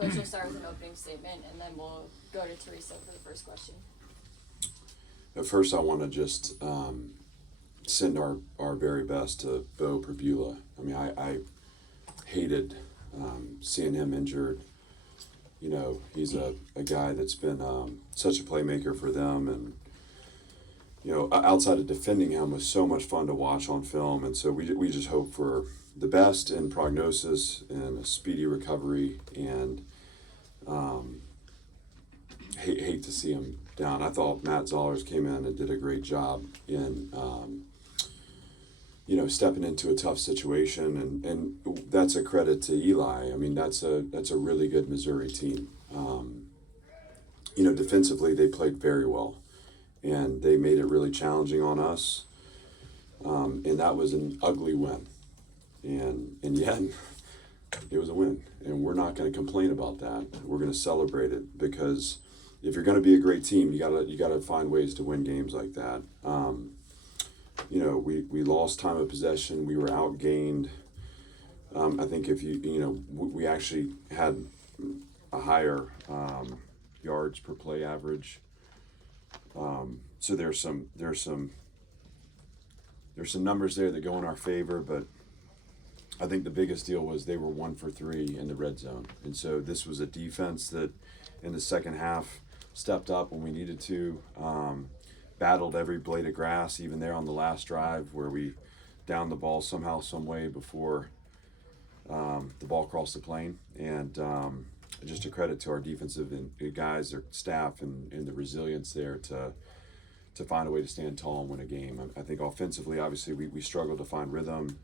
Coach will start with an opening statement, and then we'll go to Teresa for the first question. At first, I want to just send our very best to Bo Perbula. I mean, I hated seeing him injured. You know, he's a guy that's been such a playmaker for them, and you know, outside of defending him was so much fun to watch on film, and so we just hope for the best in prognosis and a speedy recovery, and hate to see him down. I thought Matt Zollers came in and did a great job in you know, stepping into a tough situation, and that's a credit to Eli. I mean, that's a really good Missouri team. You know, defensively they played very well, and they made it really challenging on us, and that was an ugly win, and yet it was a win, and we're not going to complain about that. We're going to celebrate it, because if you're going to be a great team, you gotta find ways to win games like that. You know, we lost time of possession. We were outgained. I think if you know, we actually had a higher yards per play average. So there's some numbers there that go in our favor, but I think the biggest deal was they were 1 for 3 in the red zone, and so this was a defense that in the second half stepped up when we needed to. Battled every blade of grass, even there on the last drive where we downed the ball somehow, some way before the ball crossed the plane. And just a credit to our defensive and guys, their staff, and the resilience there to find a way to stand tall and win a game. I think offensively, obviously, we struggled to find rhythm.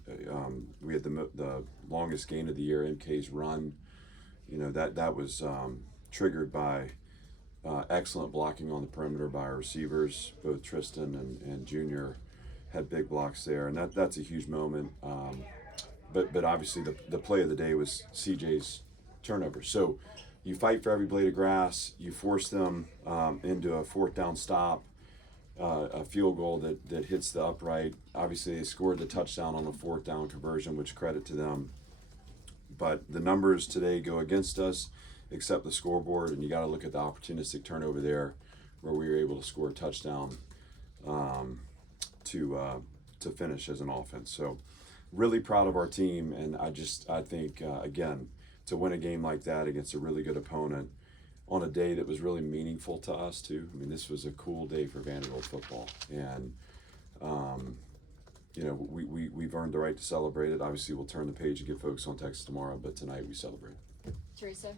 We had the longest gain of the year, MK's run. You know, that was triggered by excellent blocking on the perimeter by our receivers. Both Tristan and Junior had big blocks there, and that's a huge moment. But obviously the play of the day was CJ's turnover. So you fight for every blade of grass. You force them into a fourth down stop, a field goal that hits the upright. Obviously they scored the touchdown on the fourth down conversion, which credit to them. But the numbers today go against us, except the scoreboard, and you got to look at the opportunistic turnover there, where we were able to score a touchdown to finish as an offense. So really proud of our team, and I think again, to win a game like that against a really good opponent on a day that was really meaningful to us too. I mean, this was a cool day for Vanderbilt football, and you know, we've earned the right to celebrate it. Obviously, we'll turn the page and get focused on Texas tomorrow, but tonight we celebrate. Teresa?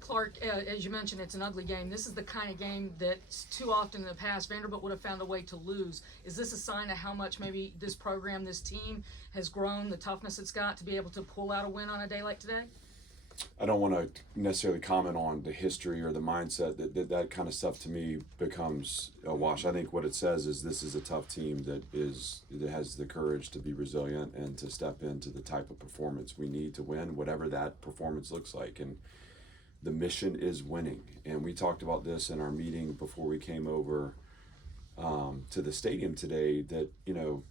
Clark, as you mentioned, it's an ugly game. This is the kind of game that too often in the past Vanderbilt would have found a way to lose. Is this a sign of how much maybe this program, this team has grown, the toughness it's got to be able to pull out a win on a day like today? I don't want to necessarily comment on the history or the mindset. That kind of stuff to me becomes a wash. I think what it says is this is a tough team that has the courage to be resilient and to step into the type of performance we need to win, whatever that performance looks like. And the mission is winning. And we talked about this in our meeting before we came over to the stadium today, that, you know,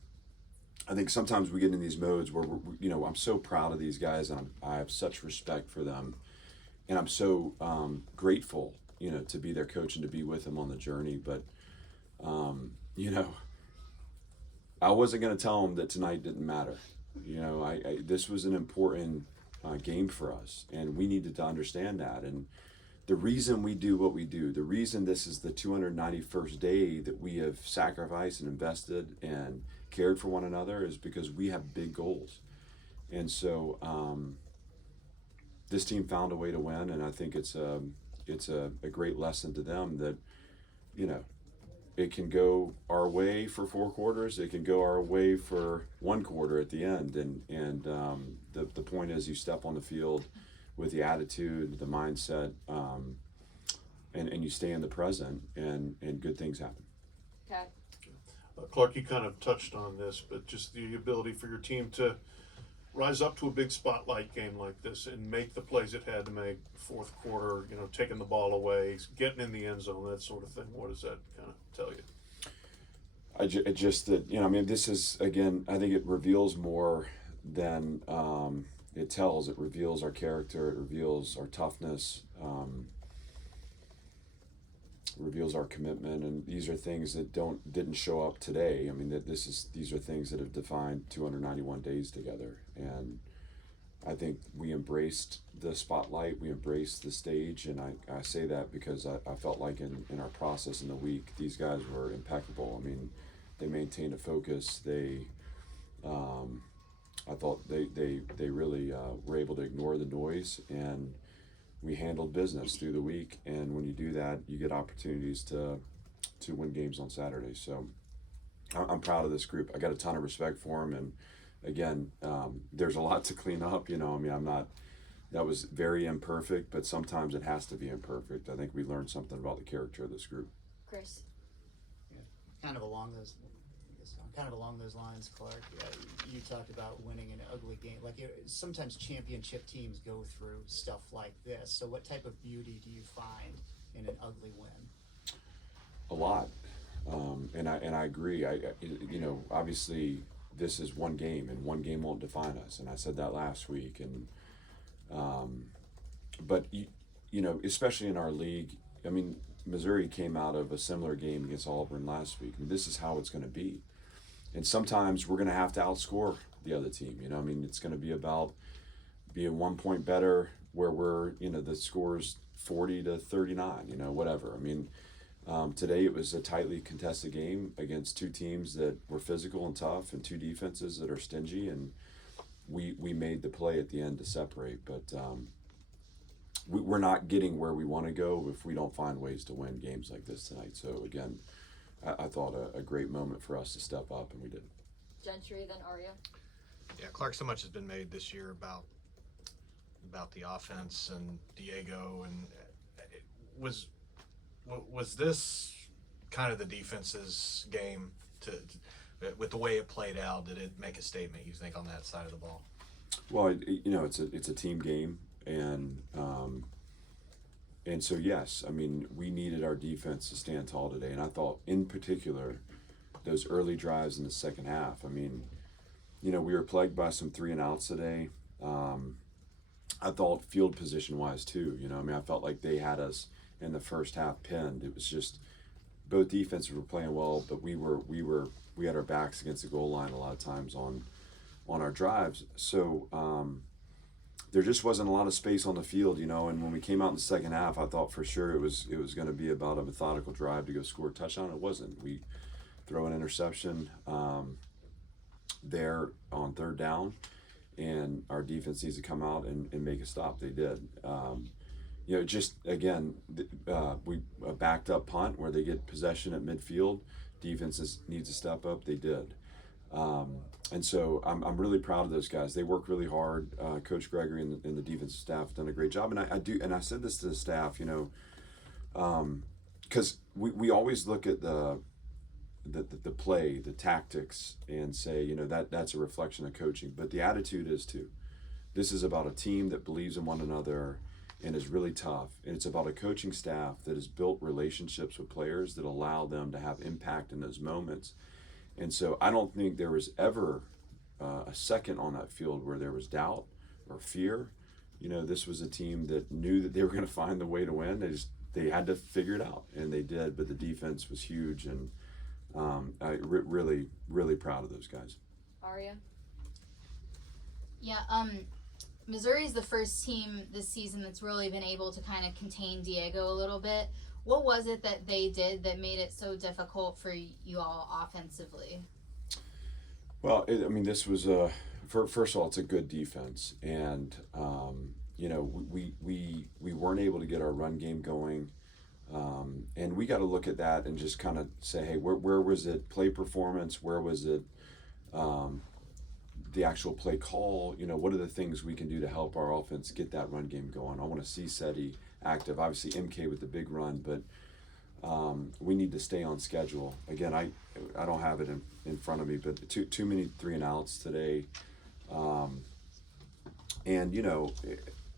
I think sometimes we get in these modes where, you know, I'm so proud of these guys, and I have such respect for them. And I'm so grateful, you know, to be their coach and to be with them on the journey. But, you know, I wasn't going to tell them that tonight didn't matter. You know, this was an important game for us, and we needed to understand that. And the reason we do what we do, the reason this is the 291st day that we have sacrificed and invested and cared for one another, is because we have big goals. And so this team found a way to win, and I think it's a great lesson to them that, you know, it can go our way for 4 quarters, it can go our way for 1 quarter at the end, and the point is you step on the field with the attitude, the mindset, and you stay in the present, and good things happen. Okay. Clark, you kind of touched on this, but just the ability for your team to rise up to a big spotlight game like this and make the plays it had to make, fourth quarter, you know, taking the ball away, getting in the end zone, that sort of thing. What does that kind of tell you? Just that, you know, I mean, this is, again, I think it reveals more than it tells, it reveals our character, it reveals our toughness, reveals our commitment, and these are things that didn't show up today. I mean, these are things that have defined 291 days together, and I think we embraced the spotlight, we embraced the stage, and I say that because I felt like in our process in the week, these guys were impeccable. I mean, they maintained a focus. I thought they really were able to ignore the noise, and we handled business through the week. And when you do that, you get opportunities to win games on Saturday. So I'm proud of this group. I got a ton of respect for them, and again, there's a lot to clean up. I mean, that was very imperfect, but sometimes it has to be imperfect. I think we learned something about the character of this group. Chris. Kind of along those lines, Clark. You talked about winning an ugly game. Sometimes championship teams go through stuff like this. So, what type of beauty do you find in an ugly win? A lot, and I agree. Obviously, this is one game, and one game won't define us. And I said that last week. And but especially in our league, I mean, Missouri came out of a similar game against Auburn last week. I mean, this is how it's going to be. And sometimes we're going to have to outscore the other team. I mean, it's going to be about being 1 point better where we're, the score's 40-39, whatever. I mean, today it was a tightly contested game against two teams that were physical and tough, and two defenses that are stingy, and we made the play at the end to separate. But we're not getting where we want to go if we don't find ways to win games like this tonight. So again, I thought a great moment for us to step up, and we did. Gentry, then Aria. Yeah, Clark, so much has been made this year about the offense and Diego, and was this kind of the defense's game with the way it played out? Did it make a statement, you think, on that side of the ball? Well, it's a team game, and so yes, I mean, we needed our defense to stand tall today, and I thought in particular those early drives in the second half. I mean, we were plagued by some 3 and outs today. I thought field position wise too. I mean, I felt like they had us in the first half pinned. It was just both defenses were playing well, but we had our backs against the goal line a lot of times on our drives. So there just wasn't a lot of space on the field, and when we came out in the second half, I thought for sure it was going to be about a methodical drive to go score a touchdown. It wasn't. We throw an interception there on third down, and our defense needs to come out and make a stop. They did. Just again, we a backed up punt where they get possession at midfield. Defenses needs to step up. They did. And so I'm really proud of those guys. They work really hard. Coach Gregory and the defensive staff have done a great job. And I said this to the staff, because we always look at the play, the tactics, and say, that's a reflection of coaching. But the attitude is too. This is about a team that believes in one another and is really tough. And it's about a coaching staff that has built relationships with players that allow them to have impact in those moments. And so I don't think there was ever a second on that field where there was doubt or fear. This was a team that knew that they were going to find the way to win. They had to figure it out, and they did. But the defense was huge, and really, really proud of those guys. Aria. Yeah, Missouri is the first team this season that's really been able to kind of contain Diego a little bit. What was it that they did that made it so difficult for you all offensively? Well, this was first of all, it's a good defense, and we weren't able to get our run game going, and we got to look at that and just kind of say, hey, where was it play performance? Where was it the actual play call? What are the things we can do to help our offense get that run game going? I want to see Seti active. Obviously, MK with the big run, but we need to stay on schedule. Again, I don't have it in front of me, but too many 3 and outs today. And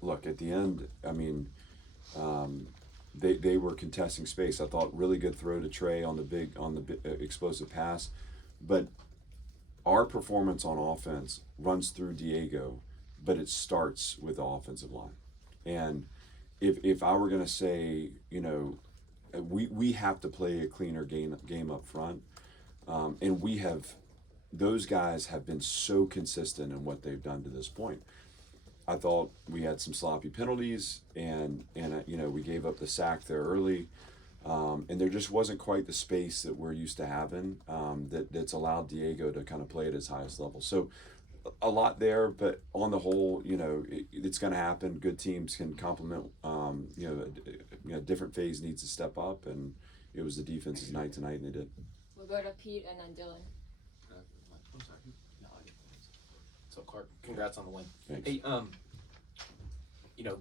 look, at the end, I mean, they were contesting space. I thought really good throw to Trey on the explosive pass, but our performance on offense runs through Diego, but it starts with the offensive line. And if I were going to say, we have to play a cleaner game up front, and those guys have been so consistent in what they've done to this point. I thought we had some sloppy penalties, and we gave up the sack there early, and there just wasn't quite the space that we're used to having that's allowed Diego to kind of play at his highest level. So a lot there, but on the whole, it's going to happen. Good teams can complement. Different phase needs to step up, and it was the defense's night tonight, and they did. We'll go to Pete and then Dylan. I'm sorry. No, I didn't. So Clark, congrats on the win. Thanks. Hey,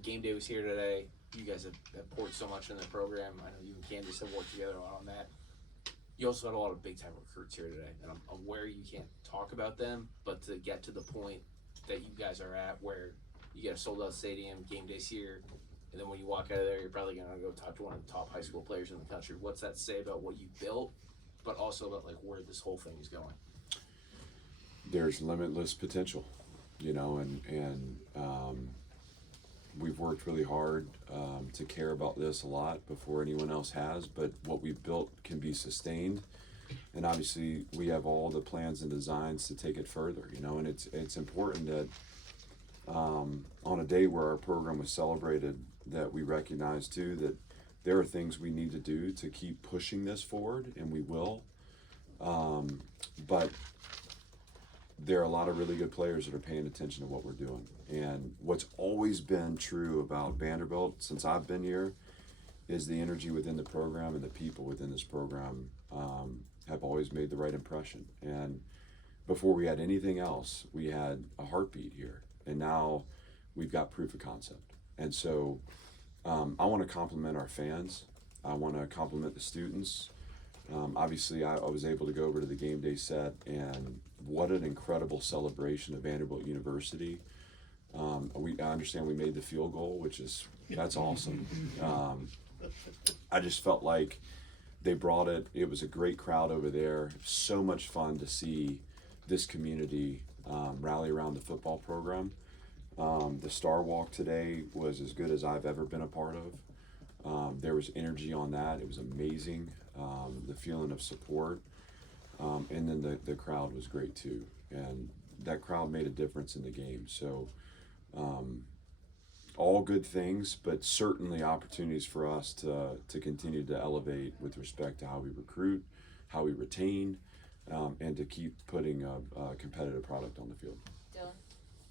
game day was here today. You guys have poured so much in the program. I know you and Candace have worked together on that. You also had a lot of big time recruits here today, and I'm aware you can't talk about them, but to get to the point that you guys are at where you get a sold out stadium, game day's here, and then when you walk out of there, you're probably going to go talk to one of the top high school players in the country. What's that say about what you built, but also about where this whole thing is going? There's limitless potential, and we've worked really hard to care about this a lot before anyone else has, but what we've built can be sustained, and obviously we have all the plans and designs to take it further, and it's important that on a day where our program was celebrated, that we recognize too that there are things we need to do to keep pushing this forward, and we will, but there are a lot of really good players that are paying attention to what we're doing. And what's always been true about Vanderbilt since I've been here is the energy within the program, and the people within this program have always made the right impression. And before we had anything else, we had a heartbeat here. And now we've got proof of concept. And so I want to compliment our fans. I want to compliment the students. Obviously, I was able to go over to the game day set, and what an incredible celebration of Vanderbilt University. I understand we made the field goal, that's awesome. I just felt like they brought it. It was a great crowd over there. So much fun to see this community rally around the football program. The Star Walk today was as good as I've ever been a part of. There was energy on that. It was amazing. The feeling of support. And then the crowd was great too. And that crowd made a difference in the game. So all good things, but certainly opportunities for us to continue to elevate with respect to how we recruit, how we retain, and to keep putting a competitive product on the field. Dylan.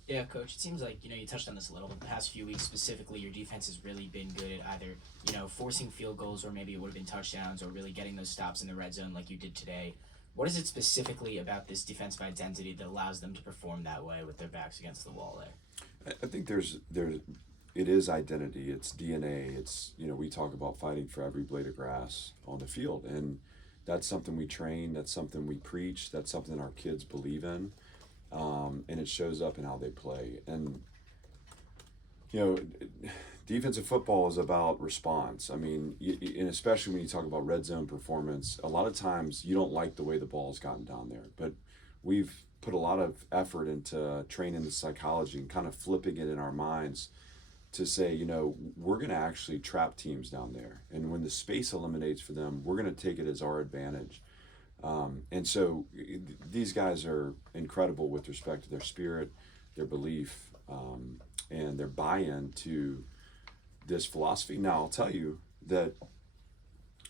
Yeah, Coach, it seems like, you touched on this a little, but the past few weeks specifically, your defense has really been good at either, forcing field goals, or maybe it would have been touchdowns, or really getting those stops in the red zone like you did today. What is it specifically about this defensive identity that allows them to perform that way with their backs against the wall there? I think it is identity, it's DNA, it's, we talk about fighting for every blade of grass on the field, and that's something we train, that's something we preach, that's something our kids believe in. And it shows up in how they play. And, defensive football is about response. I mean, and especially when you talk about red zone performance, a lot of times you don't like the way the ball's gotten down there. But we've put a lot of effort into training the psychology and kind of flipping it in our minds to say, we're going to actually trap teams down there. And when the space eliminates for them, we're going to take it as our advantage. And so these guys are incredible with respect to their spirit, their belief, and their buy-in to this philosophy. Now, I'll tell you that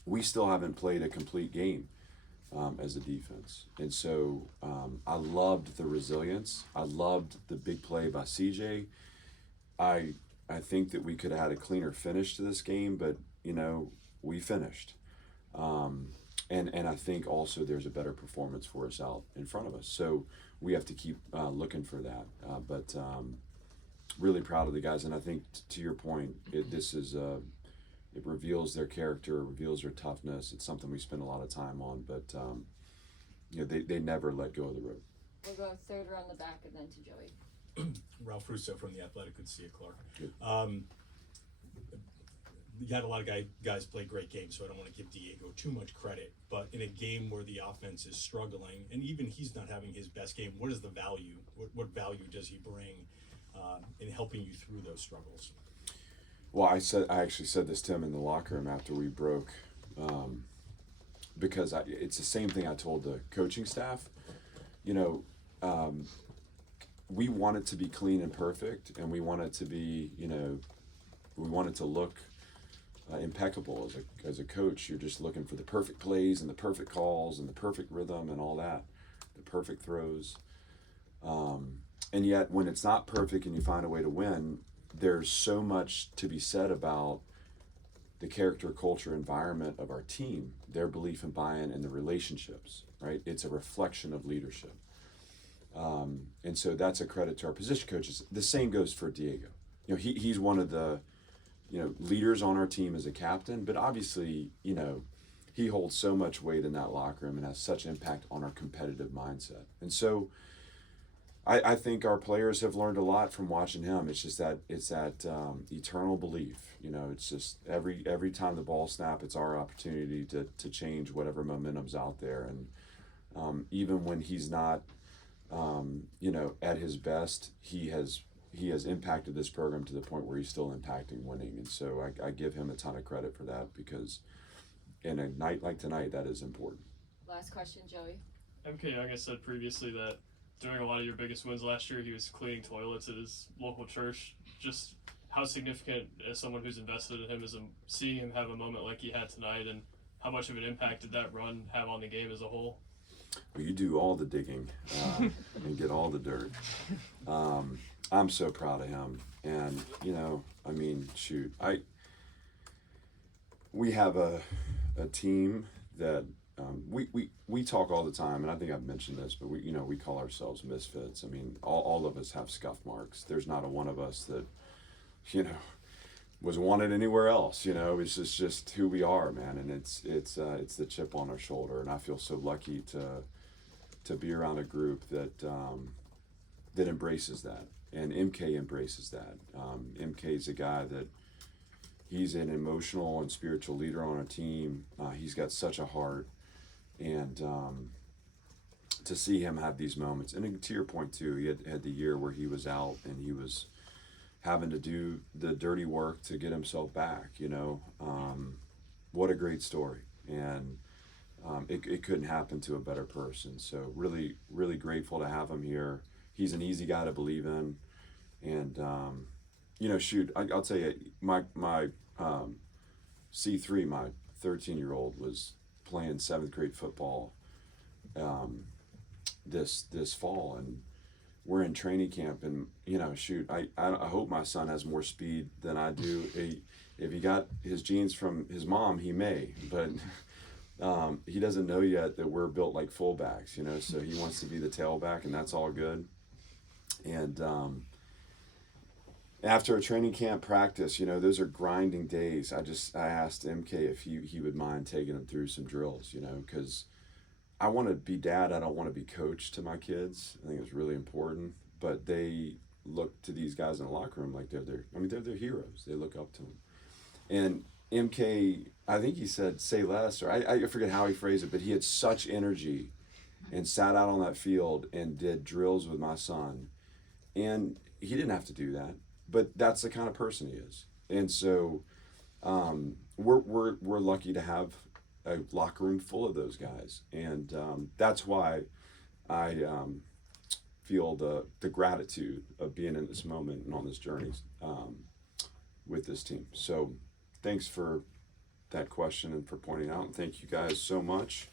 we still haven't played a complete game as a defense. And so I loved the resilience. I loved the big play by CJ. I think that we could have had a cleaner finish to this game, but, we finished. And I think also there's a better performance for us out in front of us. So we have to keep looking for that. But really proud of the guys. And I think to your point, it reveals their character, it reveals their toughness. It's something we spend a lot of time on, but they never let go of the rope. We'll go third row in the back and then to Joey. Ralph Russo from The Athletic. Good to see you, Clark. Good. You had a lot of guys play great games, so I don't want to give Diego too much credit. But in a game where the offense is struggling, and even he's not having his best game, what is the value? What value does he bring in helping you through those struggles? Well, I actually said this to him in the locker room after we broke, because it's the same thing I told the coaching staff. You know, we want it to be clean and perfect, and we want it to be, you know, we want it to look impeccable. As a coach, you're just looking for the perfect plays and the perfect calls and the perfect rhythm and all that, the perfect throws. And yet, when it's not perfect and you find a way to win, there's so much to be said about the character, culture, environment of our team, their belief and buy-in, and the relationships, right? It's a reflection of leadership. And so that's a credit to our position coaches. The same goes for Diego. You know, he's one of the, you know, leaders on our team as a captain, but obviously, you know, he holds so much weight in that locker room and has such impact on our competitive mindset. And so I think our players have learned a lot from watching him. It's just that eternal belief. You know, it's just every time the ball snap, it's our opportunity to change whatever momentum's out there. And even when he's not, you know, at his best, he has impacted this program to the point where he's still impacting winning. And so I give him a ton of credit for that, because in a night like tonight, that is important. Last question, Joey. MK Young has said previously that during a lot of your biggest wins last year, he was cleaning toilets at his local church. Just how significant, as someone who's invested in him, is seeing him have a moment like he had tonight, and how much of an impact did that run have on the game as a whole? Well, you do all the digging and get all the dirt. I'm so proud of him. And, you know, I mean, shoot, we have a team that we talk all the time, and I think I've mentioned this, but we call ourselves misfits. I mean, all of us have scuff marks. There's not a one of us that, you know, was wanted anywhere else. You know, it's just who we are, man. And it's the chip on our shoulder, and I feel so lucky to be around a group that embraces that, and MK embraces that. MK's a guy that he's an emotional and spiritual leader on our team. He's got such a heart. And to see him have these moments, and to your point too, he had the year where he was out and he was having to do the dirty work to get himself back, you know. What a great story. And it couldn't happen to a better person. So really, really grateful to have him here. He's an easy guy to believe in. And, you know, shoot, I'll tell you, my C3, my 13-year-old, was playing 7th grade football this fall, and we're in training camp, and, you know, shoot, I hope my son has more speed than I do. If he got his genes from his mom, he may, but he doesn't know yet that we're built like fullbacks, you know, so he wants to be the tailback, and that's all good. And after a training camp practice, you know, those are grinding days. I asked MK if he would mind taking him through some drills, you know, because I want to be dad. I don't want to be coach to my kids. I think it's really important. But they look to these guys in the locker room like they're their heroes. They look up to them. And MK, I think he said, say less, or I forget how he phrased it, but he had such energy and sat out on that field and did drills with my son. And he didn't have to do that. But that's the kind of person he is, and so we're lucky to have a locker room full of those guys, and that's why I feel the gratitude of being in this moment and on this journey with this team. So, thanks for that question and for pointing out, and thank you guys so much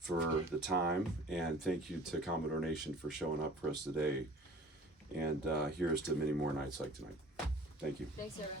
for the time, and thank you to Commodore Nation for showing up for us today. And here's to many more nights like tonight. Thank you. Thanks, everyone.